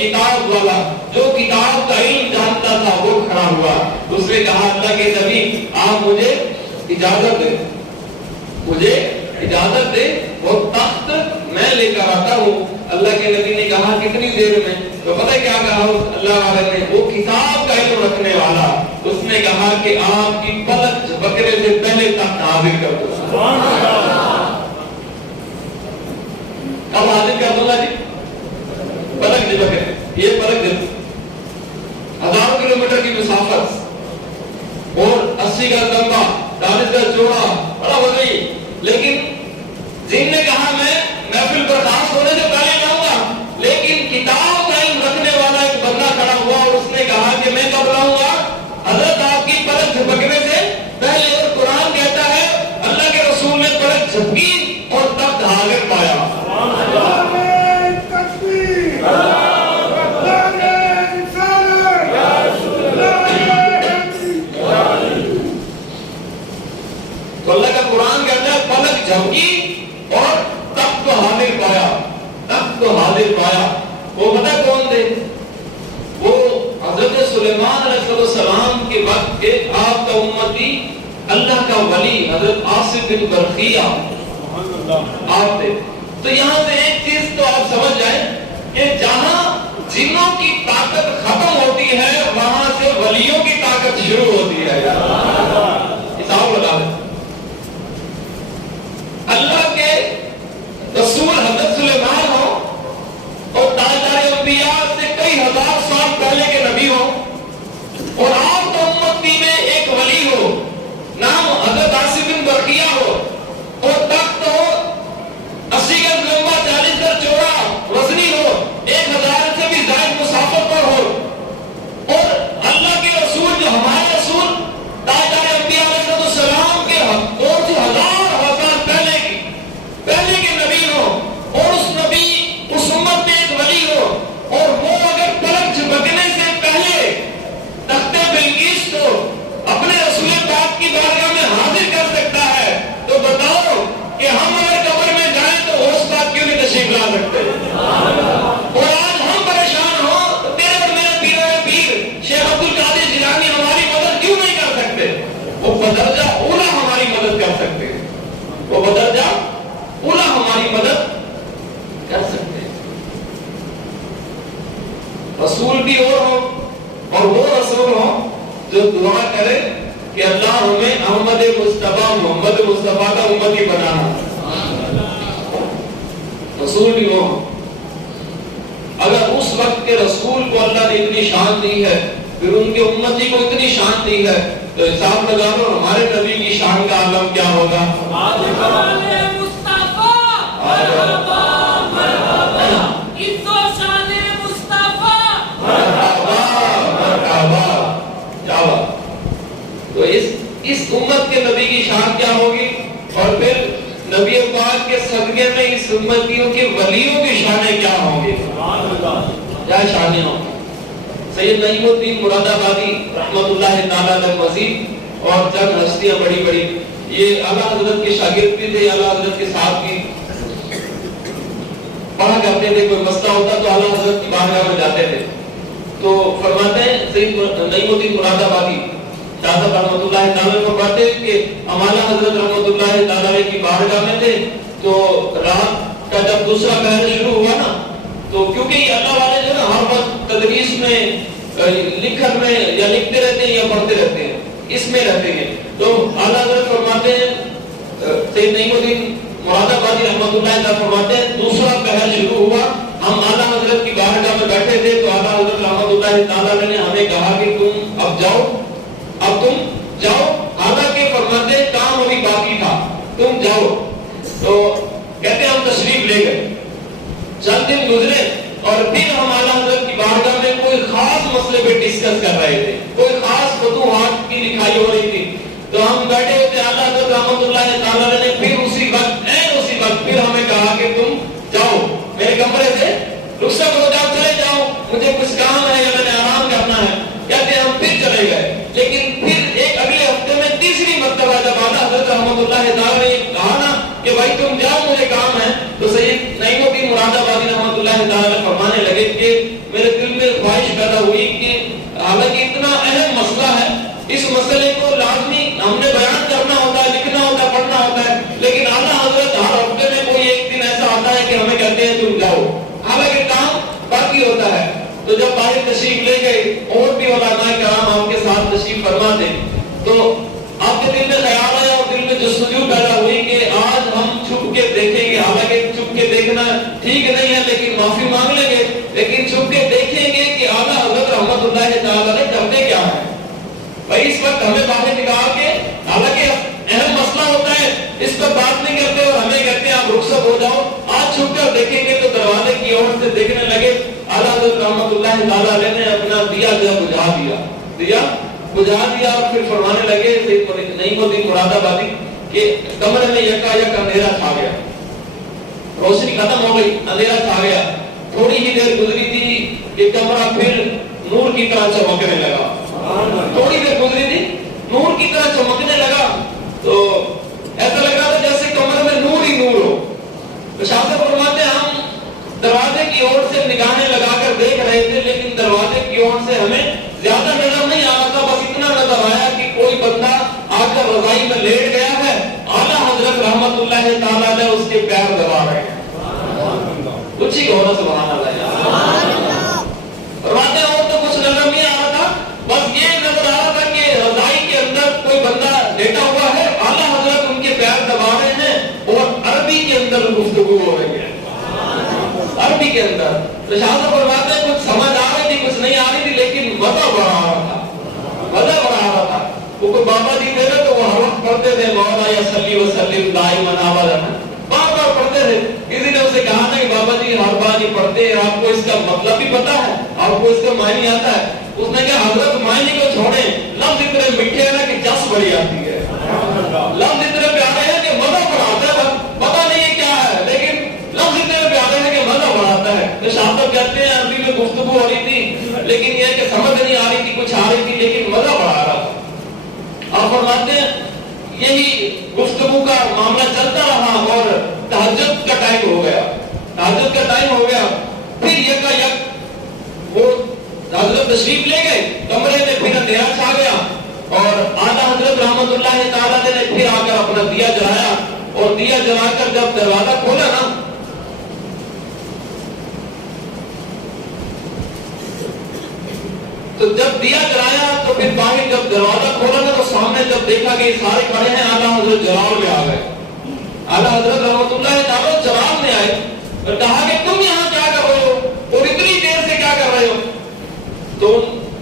کتاب والا جو کتاب کا علم جانتا تھا وہ کھڑا ہوا. اس نے کہا اللہ کے نبی آپ مجھے اجازت دیں, مجھے اجازت دے, وہ تخت میں لے کر آتا ہوں. اللہ کے نبی نے کہا کتنی دیر میں؟ تو پتہ کیا کہا اس اللہ والے نے, وہ کتاب کا علم رکھنے والا, اس نے کہا کہ آپ کی پلک جھپکنے سے پہلے تخت حاضر کر دو. کب حاضر کر دوں گا جی؟ پلک جھپکنے. یہ پلک جھپکنے ہزاروں کلومیٹر کی مسافت اور 80 گز لمبا 40 گز چوڑا, بڑا وسیع. لیکن جن نے کہا میں محفل برخاست ہونے سے پہلے جاؤں گا, لیکن کتاب کا علم رکھنے والا ایک بندہ کھڑا ہوا اور اس نے کہا کہ میں کب لاؤں گا؟ حضرت آپ کی پلک جھپکنے سے پہلے. اور قرآن کہتا ہے اللہ کے رسول نے پلک جھپکی اور تخت حاضر پایا. تو اللہ کا قرآن کہتا ہے پلک جھپکی اور تخت کو حاضر پایا, تخت کو حاضر پایا. وہ پتہ کون تھے؟ وہ حضرت سلیمان علیہ السلام کے وقت کے آپ کا امتی اللہ کا ولی حضرت آصف بن برقیہ آپ تھے. تو یہاں سے ایک چیز تو آپ سمجھ جائیں کہ جہاں جنوں کی طاقت ختم ہوتی ہے وہاں سے ولیوں کی طاقت شروع ہوتی ہے. حساب لگا لیں. اللہ کے رسول حضرت سلیمان ہو اور تاجدار انبیاء سے کئی ہزار سال پہلے کے نبی ہو, اور آپ تو امتی میں ایک ولی ہو نام حضرت آصف بن برقیہ ہو, اور تخت ہو 80 گز لمبا 40 گز چوڑا وزنی ہو, 1000 سے بھی زائد مسافت پر ہو, اور اللہ کے رسول جو ہمارے رسول تاجدار انبیاء علیہ السلام کے اور جو ہزار پہلے کے نبی ہو, اور اس نبی اس امت میں ایک ولی ہو, اور وہ اگر پلک جھپکنے سے پہلے تخت بلقیس کو اپنے رسول پاک کی بارگاہ میں حاضر کر سکتا ہے, تو بتاؤ کہ ہم اگر قبر میں جائیں تو اس بات کیوں نہیں تشریف لا سکتے؟ اور آج ہم پریشان ہوں تو تیرے اور میرے پیر شیخ عبد القادر جیلانی ہماری مدد کیوں نہیں کر سکتے؟ وہ بدرجہ اولا ہماری مدد کر سکتے ہیں, وہ بدرجہ اولا ہماری مدد کر سکتے ہیں. رسول بھی اور وہ رسول ہو جو دعا کرے کہ اللہ ہمیں احمد مصطفیٰ محمد مصطفیٰ کا امتی بنانا. رسول بھی ہو. اگر اس وقت کے رسول کو اللہ نے اتنی شان دی ہے, پھر ان کے امتی کو اتنی شان دی ہے, تو حساب لگا لو ہمارے نبی کی شان کا عالم کیا ہوگا. تو اس امت کے نبی کی شان کیا ہوگی, اور پھر نبی پاک کے صدقے میں اس امتیوں کے ولیوں کی شانیں کیا ہوں گی, کیا شانیں ہوں گی. سید نعیم الدین مراد آبادی رحمت اللہ تعالی علیہ مزید اور چند ہستیاں بڑی بڑی, یہ اعلیٰ حضرت کے شاگرد بھی تھے, اعلیٰ حضرت کے ساتھ بھی پڑھا کرتے تھے. کوئی مسئلہ ہوتا تو اعلیٰ حضرت کی بارگاہ میں جاتے تھے. تو فرماتے ہیں سید نعیم الدین مراد آبادی شاہ صاحب رحمۃ اللہ تعالی فرماتے ہیں کہ ہم اعلیٰ حضرت رحمۃ اللہ تعالی کی بارگاہ میں تھے, تو رات کا جب دوسرا پہر شروع ہوا نا, تو کیونکہ یہ اللہ والے جو نا ہر وقت تدریس میں لکھن میں یا لکھتے رہتے ہیں یا پڑھتے رہتے ہیں, اس میں رہتے ہیں. تو اعلیٰ حضرت فرماتے ہیں سید نعیم الدین مراد آبادی رحمۃ اللہ تعالی فرماتے ہیں دوسرا پہر شروع ہوا, ہم اعلیٰ حضرت کی بارگاہ میں بیٹھے تھے, تو اعلیٰ حضرت رحمۃ اللہ تعالی نے ہمیں کہا کہ تم اب جاؤ, حالانکہ فرماتے ہیں کام ابھی باقی تھا, تم جاؤ. تو کہتے ہیں ہم تشریف لے گئے. چند دن گزرے اور پھر ہم اعلیٰ حضرت کی بارگاہ میں کوئی خاص مسئلے پہ ڈسکس کر رہے تھے, کوئی خاص فتوحات کی لکھائی ہو رہی تھی. تو ہم بیٹھے ہوتے اعلیٰ حضرت رحمۃ اللہ تعالی نے پھر اسی وقت پھر ہمیں کہا کہ تم جاؤ میرے کمرے سے رخصت ہو جاؤ, چلے جاؤ, مجھے کچھ کام ہے یا میں نے آرام کرنا ہے. کہتے ہیں ہم پھر چلے گئے. لیکن پھر ایک اگلے ہفتے میں تیسری مرتبہ جب اعلیٰ حضرت رحمۃ اللہ تعالی نے کہا نا کہ بھائی تم جاؤ مجھے کام ہے, تو سید نعیم الدین مراد آبادی رحمۃ اللہ تعالی فرمانے لگے کہ میرے دل میں خواہش پیدا ہوئی کہ حالانکہ اتنا اہم مسئلہ ہے، اس مسئلے کو لازمی ہم نے بیان کرنا ہوتا ہے، لکھنا ہوتا ہے، پڑھنا ہوتا ہے، لیکن اعلیٰ حضرت ہر ہفتے میں کوئی ایک دن ایسا آتا ہے کہ ہمیں کہتے ہیں تم جاؤ، حالانکہ کام باقی ہوتا ہے۔ تو جب باہر تشریف لے گئے اور بھی علماء کرام آپ کے ساتھ تشریف فرما دے، تو آپ کے دل میں خیال آیا اور دل میں جستجو پیدا ہوئی کہ آج ہم چھپ کے دیکھیں گے، حالانکہ چھپ کے دیکھنا ٹھیک نہیں ہے لیکن معافی مانگ لیں گے، لیکن چھپ کے دیکھیں گے کہ اعلیٰ حضرت رحمت اللہ تعالی نے کرتے کیا ہے۔ بھائی اس وقت ہمیں باہر نکال کے، حالانکہ اہم مسئلہ ہوتا ہے، اس پر بات نہیں کرتے اور ہمیں کہتے ہیں آپ رخصت ہو جاؤ، آج چھپ کر دیکھیں گے تو دروازے کی اور سے دیکھنے لگے، اعلیٰ حضرت رحمت اللہ تعالی نے اپنا دیا بجھا دیا اور پھر فرمانے لگے نہیں وہ دن مراد آبادی کہ کمرے میں یکا یک اندھیرا چھا گیا، روشنی ختم ہو گئی، اندھیرا چھا گیا، تھوڑی ہی دیر گزری تھی کہ کمرہ پھر نور کی طرح چمکنے لگا، تھوڑی دیر گزری تھی نور کی طرح چمکنے لگا، تو ایسا لگ رہا تھا جیسے کمرے میں نور ہی نور ہو۔ تو شاہ صاحب فرماتے ہیں ہم دروازے کی اور سے نگاہیں لگا کر دیکھ رہے تھے، لیکن دروازے کی اور سے ہمیں زیادہ نظر نہیں آ رہا تھا، بس اتنا نظر آیا کہ کوئی بندہ آ کر رضائی میں لیٹ گیا ہے، اعلیٰ حضرت رحمت اللہ تعالیٰ نے اس کے پیر دبا رہے ہیں۔ کچھ ہی ہونا سبحان اللہ۔ فرماتے ہیں اور تو کچھ نظر نہیں آ رہا تھا، بس یہ نظر آ رہا تھا کہ رضائی کے اندر کوئی بندہ لیٹا ہوا ہے، اعلیٰ حضرت ان کے پیر دبا رہے ہیں اور عربی کے اندر گفتگو ہو رہی ہے، عربی کے اندر۔ تو شاہ صاحب فرماتے ہیں کچھ سمجھ آ رہی تھی کچھ نہیں آ رہی تھی، لیکن مزہ بڑا آ رہا تھا، مزہ بڑا آ رہا تھا۔ وہ کوئی بابا جی تھے نا تو وہ ہر وقت پڑھتے تھے مولا یا صلی وسلم دائما ابدا، بار بار پڑھتے تھے۔ کسی نے اسے کہا نا کہ بابا جی ہر بار یہ پڑھتے ہیں، آپ کو اس کا مطلب بھی پتا ہے، آپ کو اس کا معنی آتا ہے؟ اس نے کہا حضرت معنی کو چھوڑیں، لفظ اتنے میٹھے ہیں نا کہ جس بڑی آتی ہے، لفظ اتنے پیارے ہیں کہ مزہ بڑا آتا ہے، پتا نہیں ہے کیا ہے لیکن لفظ اتنے پیارے ہیں کہ مزہ بڑا آتا ہے۔ تو شاہ صاحب کہتے ہیں عربی میں گفتگو ہو رہی تھی لیکن یہ کہ سمجھ نہیں آ رہی تھی، کچھ آ رہی تھی لیکن مزہ بڑا آ رہا تھا۔ آپ فرماتے ہیں یہی گفتگو کا معاملہ چلتا رہا اور تہجد کا ٹائم ہو گیا، تہجد کا ٹائم ہو گیا، پھر یک وہ حضرت تشریف لے گئے کمرے میں، پھر اندھیرا چھا گیا اور اعلیٰ حضرت رحمت اللہ تعالی نے پھر آ کر اپنا دیا جلایا، اور دیا جلا کر جب دروازہ کھولا نا تو جب دیا جلایا تو پھر باہر جب دروازہ کھولا نا تو سامنے جب دیکھا کہ سارے کھڑے ہیں، اعلیٰ حضرت جلال میں آ گئے، اعلیٰ حضرت رحمت اللہ تعالی جلال میں آئے اور کہا کہ تم یہاں کیا کر رہے ہو اور اتنی دیر سے کیا کر رہے ہو؟ تو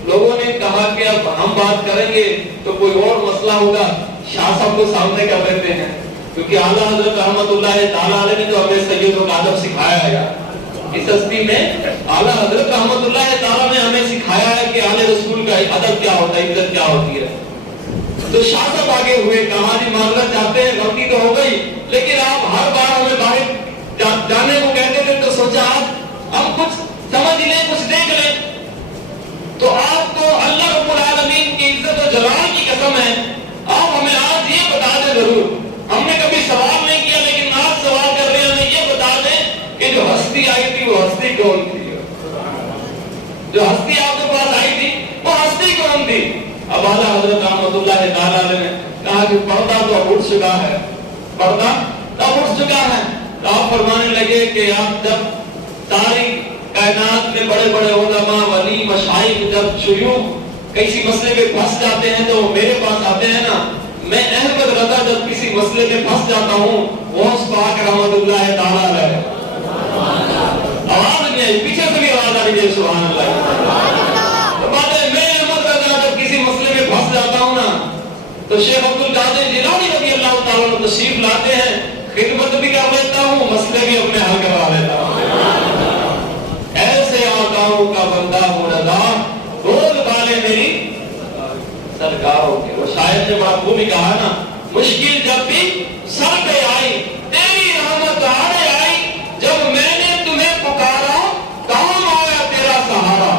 لوگوں نے کہا کہ اب ہم بات کریں گے تو کوئی اور مسئلہ ہوگا، شاہ صاحب کو سامنے کر دیتے ہیں، کیونکہ اعلیٰ حضرت رحمت اللہ تعالی نے تو ہمیں سیدوں کا ادب سکھایا ہے۔ اس ہستی میں اعلیٰ حضرت رحمت اللہ تعالی نے ہمیں سکھایا ہے کہ آل رسول کا ادب کیا ہوتا ہے، عزت کیا ہوتی ہے۔ تو شاہ صاحب آگے ہوئے، کہا جی معذرت چاہتے ہیں، غلطی تو ہو گئی لیکن آپ ہر بار ہمیں باہر جانے کو کہتے تھے تو سوچا آپ ہم کچھ سمجھ لیں، کچھ دیکھ لیں، تو آپ کو اللہ رب العالمین کی عزت و جلال کی قسم ہے آپ ہمیں آج یہ بتا دیں، ضرور ہم نے کبھی سوال نہیں کیا لیکن آج سوال کر رہے ہیں، ہمیں یہ بتا دیں کہ جو ہستی آئی تھی وہ ہستی کون تھی، جو ہستی آپ کے پاس آئی تھی وہ ہستی کون تھی؟ اب اعلیٰ حضرت رحمت اللہ تعالی نے کہا کہ پردہ تو اب اٹھ چکا ہے، پردہ اب اٹھ چکا ہے۔ تو آپ فرمانے لگے کہ آپ جب ساری کائنات میں بڑے بڑے علماء ولی مشائخ جب شیوخ کسی مسئلے میں پھنس جاتے ہیں تو میرے پاس آتے ہیں نا، میں احمد رضا جب کسی مسئلے میں پھنس جاتا ہوں غوث پاک رحمت اللہ تعالی علیہ، آواز نہیں آئی، پیچھے سے بھی آواز آ رہی ہے سبحان اللہ۔ تو بات ہے میں احمد رضا جب کسی مسئلے میں پھنس جاتا ہوں نا تو شیخ عبد القادر جیلانی رضی اللہ تعالیٰ عنہ تشریف لاتے ہیں، خدمت بھی کر لیتا ہوں، مسئلے بھی اپنے حل کروا لیتا ہوں۔ ایسے آقاؤں کا بندہ ہوں رضا، بول بالے میری سرکاروں کے۔ وہ شاعر نے بڑا خوبی کہا نا، مشکل جب بھی سر پہ آئی تیری رحمت آڑے آئی، جب میں نے تمہیں پکارا کام آیا تیرا سہارا،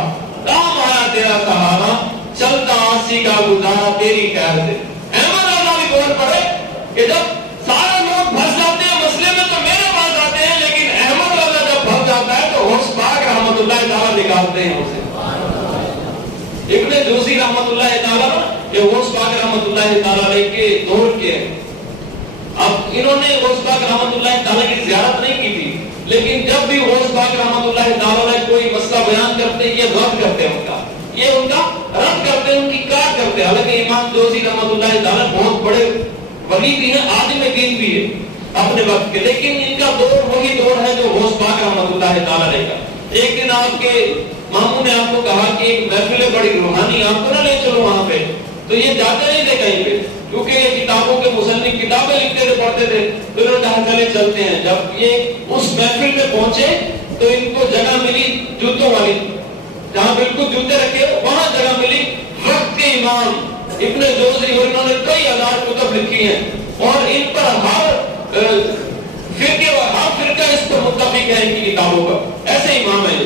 کام آیا تیرا سہارا، چلتا آسی کا گزارا تیری خیر سے۔ احمد رضا بھی بول پڑے کہ جب سارے لوگ پھنس جاتے ہیں مسئلے میں تو میرے پاس آتے ہیں، لیکن احمد رضا جب پھنس جاتا ہے تو غوث پاک رحمت اللہ تعالیٰ نکالتے ہیں اسے. ابن جوزی رحمۃ اللہ تعالیٰ یہ غوث پاک رحمۃ اللہ تعالیٰ علیہ کے دور کے ہیں. اب انہوں نے غوث پاک رحمۃ اللہ تعالیٰ کی زیارت نہیں کی تھی، لیکن جب بھی غوث پاک رحمۃ اللہ تعالیٰ علیہ کوئی مسئلہ بیان کرتے یہ رد کرتے ہیں، ان کا رد کرتے ہیں، ان کی کاٹ کرتے ہیں. حالانکہ امام جوزی رحمۃ اللہ تعالیٰ بہت بڑے ولی بھی ہیں، عالم دین بھی ہے اپنے وقت کے، لیکن ان کا دور وہی دور ہے جو غوث پاک رحمۃ اللہ تعالیٰ علیہ کا. ایک دن آپ کے ماموں نے آپ کو کہا کہ ایک محفل ہے بڑی روحانی، آپ کو نہ لے چلو وہاں پہ. تو یہ جاتے نہیں تھے کہیں پہ، کیونکہ یہ کتابوں کے مصنف کتابیں لکھتے تھے، پڑھتے تھے. تو انہوں نے کہا چلے چلتے ہیں. جب یہ اس محفل میں پہنچے تو ان کو جگہ ملی جوتوں والی، جہاں بالکل جوتے رکھے وہاں جگہ ملی. وقت کے امام ابن جوزی، اور انہوں نے کئی ہزار کتب لکھی ہیں اور ان پر ہر فرقہ اس پر متفق ہے ان کی کتابوں پر. ایسے امام ہے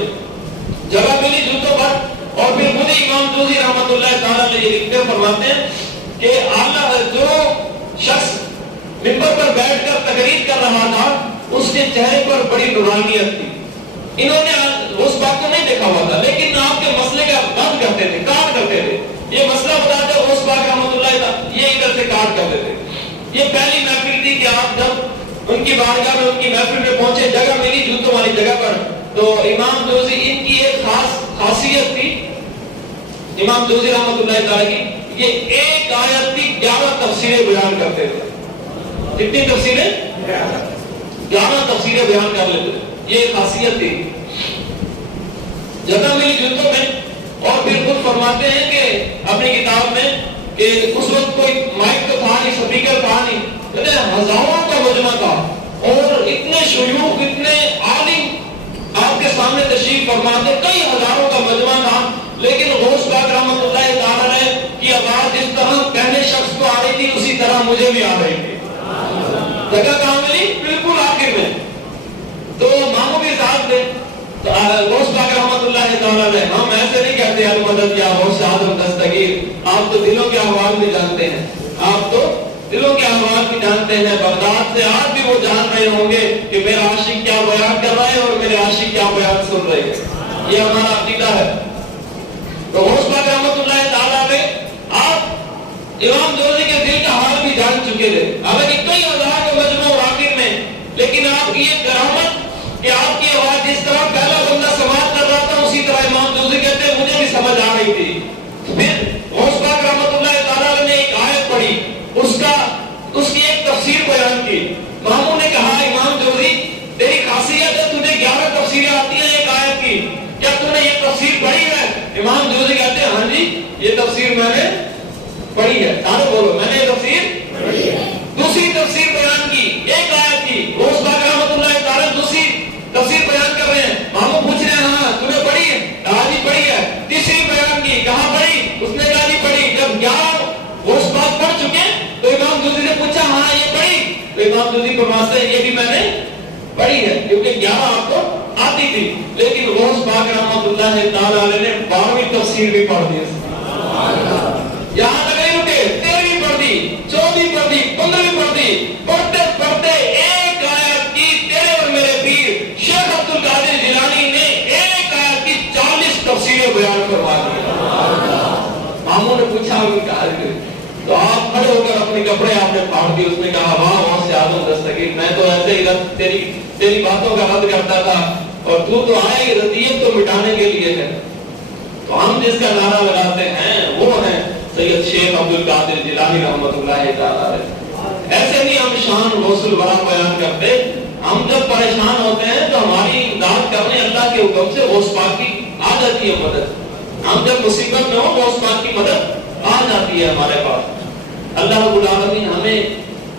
جگہ ملی جوتوں پر. اور پھر خود امام جوزی رحمۃ اللہ تعالیٰ نے یہ لکھتے فرماتے ہیں کہ اعلیٰ جو شخص منبر پر بیٹھ کر تقریر کر رہا تھا اس کے چہرے پر بڑی نورانیت تھی. انہوں نے اس بات کو نہیں دیکھا ہوا تھا، لیکن آپ کے مسئلے کا رد کرتے تھے، کاٹ کرتے تھے. یہ مسئلہ بتاتے اس پاک رحمۃ اللہ تعالیٰ یہ ادھر سے کاٹ کرتے تھے. یہ پہلی محفل تھی کہ آپ جب ان کی بارگاہ میں ان کی محفل میں پہنچے، جگہ ملی جوتوں والی جگہ پر. تو امام جوزی ان کی ایک خاص خاصیت تھی امام جوزی رحمۃ اللہ تعالیٰ کی، یہ ایک آیت کی 11 تفسیریں بیان کرتے تھے. کتنی تفسیریں؟ 11 تفسیریں بیان کر لیتے تھے. یہ خاصیت تھی. جگہ ملی جوتوں میں. اور پھر خود فرماتے ہیں کہ اپنی کتاب میں کہ اس وقت کوئی مائک تو تھا نہیں، سپیکر تھا نہیں، ہزاروں کا مجمع تھا اور اتنے شیوخ اتنے عالم آپ کے سامنے تشریف فرماتے، کئی ہزاروں کا مجمع تھا. لیکن غوث پاک رحمۃ اللہ تعالیٰ کی آواز جس طرح پہلے شخص کو آ رہی تھی اسی طرح مجھے بھی آ رہی تھی. جگہ کہاں ملی؟ بالکل آخر میں. تو ماموں کے ساتھ تھے. غوث پاک رحمۃ اللہ تعالیٰ نے، ہم ایسے نہیں کہتے المدد یا غوث اعظم دستگیر، آپ تو دلوں کے احوال بھی جانتے ہیں، آپ تو دلوں کے احوال بھی جانتے ہیں. بغداد سے آج بھی وہ جان رہے ہوں گے کہ میرا عاشق کیا بیان کر رہا ہے اور میرے عاشق کیا بیان سن رہے ہیں. یہ ہمارا عقیدہ ہے. تو غوث پاک رحمۃ اللہ تعالیٰ نے آپ امام جوزی کے دل کا حال بھی جان چکے تھے. حالانکہ کئی ہزار کے مجمع اور آخر میں، لیکن آپ کی یہ کرامت کہ آپ کی آواز جس طرح پہلا بندہ سماعت کر رہا تھا اسی طرح امام جوزی کہتے ہیں مجھے بھی سمجھ آ رہی تھی. پھر غوث پاک رحمۃ اللہ تعالیٰ نے ایک آیت پڑھی، اس کی ایک تفسیر بیان کی. ماموں نے کہا امام جوزی تیری خاصیت ہے تجھے 11 تفسیریں آتی ہیں ایک آیت کی، کیا تم نے یہ تفسیر پڑھی ہے؟ امام جوزی کہتے ہیں ہاں جی یہ تفسیر میں نے پڑھی ہے. سارے بولو میں نے یہ تفسیر پڑھی ہے. دوسری تفسیر بیان کی ایک آیت کی. غوث پاک رحمۃ اللہ تعالیٰ دوسری تفسیر بیان کر رہے ہیں. ماموں پوچھ رہے ہیں ہاں تمہیں پڑھی ہے؟ کہا جی پڑھی ہے. تیسری بیان کی. کہاں پڑھی؟ اس نے کہا جی پڑھی. جب 11 غوث پاک پڑھ چکے تو امام جوزی نے پوچھا ہاں یہ پڑھی؟ تو امام جوزی فرماتے ہیں یہ بھی میں نے پڑھی ہے، کیونکہ 11 آپ کو آتی تھی. لیکن غوث پاک رحمۃ اللہ تعالیٰ نے 12ویں تفسیر بھی پڑھ دی. یہاں تک نہیں رکے، 13ویں پڑھ دی، 14ویں پڑھ دی، 15ویں پڑھ دی. پڑھتے پڑھتے ایک آیت کی تیرے اور میرے پیر شیخ عبد القادر جیلانی نے ایک آیت کی 40 تفسیریں بیان کروا دی. ماموں نے پوچھا تو آپ کھڑے ہو کر اپنے کپڑے آپ نے پھاڑ دیے. اس نے کہا واہ غوث اعظم دستگیر میں تو ایسے ہی تیری باتوں کا رد کرتا تھا اور تو آئے ہی رضیت کو مٹانے کے لیے ہے. تو ہم جس کا نعرہ لگاتے ہیں وہ ہیں سید شیخ عبد القادر جیلانی رحمۃ اللہ تعالیٰ. ایسے نہیں ہم شان غوث الورا بیان کرتے. ہم جب پریشان ہوتے ہیں تو ہماری امداد کرنے اللہ کے حکم سے غوث پاک کی آ جاتی ہے مدد. ہم جب مصیبت میں ہو غوث پاک کی مدد آ جاتی ہے ہمارے پاس. اللہ رب العالمین ہمیں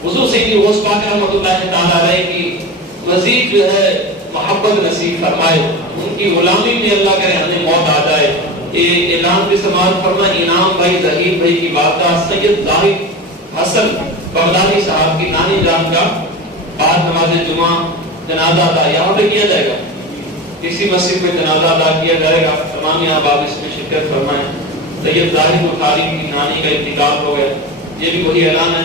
حضور سید غوث پاک رحمۃ اللہ تعالیٰ علیہ کی مزید جو ہے محبت نصیب فرمائے. ان کی غلامی میں اللہ کرے ہمیں موت آ جائے. یہ اعلان بھی سماعت فرما انعام بھائی ظہیر بھائی کی والدہ سید زاہد حسن بغدادی صاحب کی نانی جان کا بعد نماز جمعہ جنازہ ادا یہاں پہ کیا جائے گا. کسی مسجد میں جنازہ ادا کیا جائے گا. تمام یہاں باب اس میں شرکت فرمائیں. سید زاہد بخاری کی نانی کا انتقال ہو گیا. یہ بھی وہی اعلان ہے.